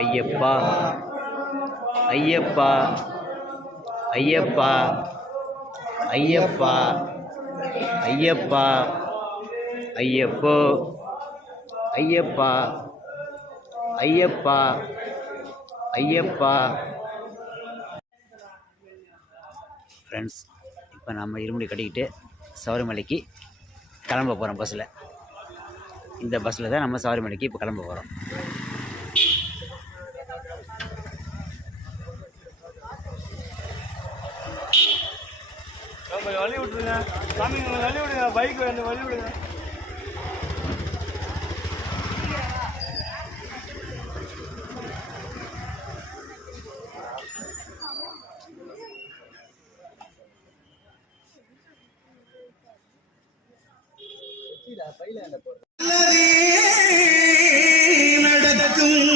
ஐயப்பா ஐயப்பா ஐயப்பா ஐயப்பா ஐயப்பா ஐயப்போ ஐயப்பா ஐயப்பா ஐயப்பா. ஃப்ரெண்ட்ஸ், இப்போ நம்ம இருமுடி கட்டிக்கிட்டு சபரிமலைக்கு கிளம்ப போகிறோம் பஸ்ஸில். இந்த பஸ்ஸில் தான் நம்ம சபரிமலைக்கு இப்போ கிளம்ப போகிறோம். வழி விட்டுருங்க சாமி, வழி விடுங்க, பைக் வேணும், வழி விடுங்க. நடக்கும்.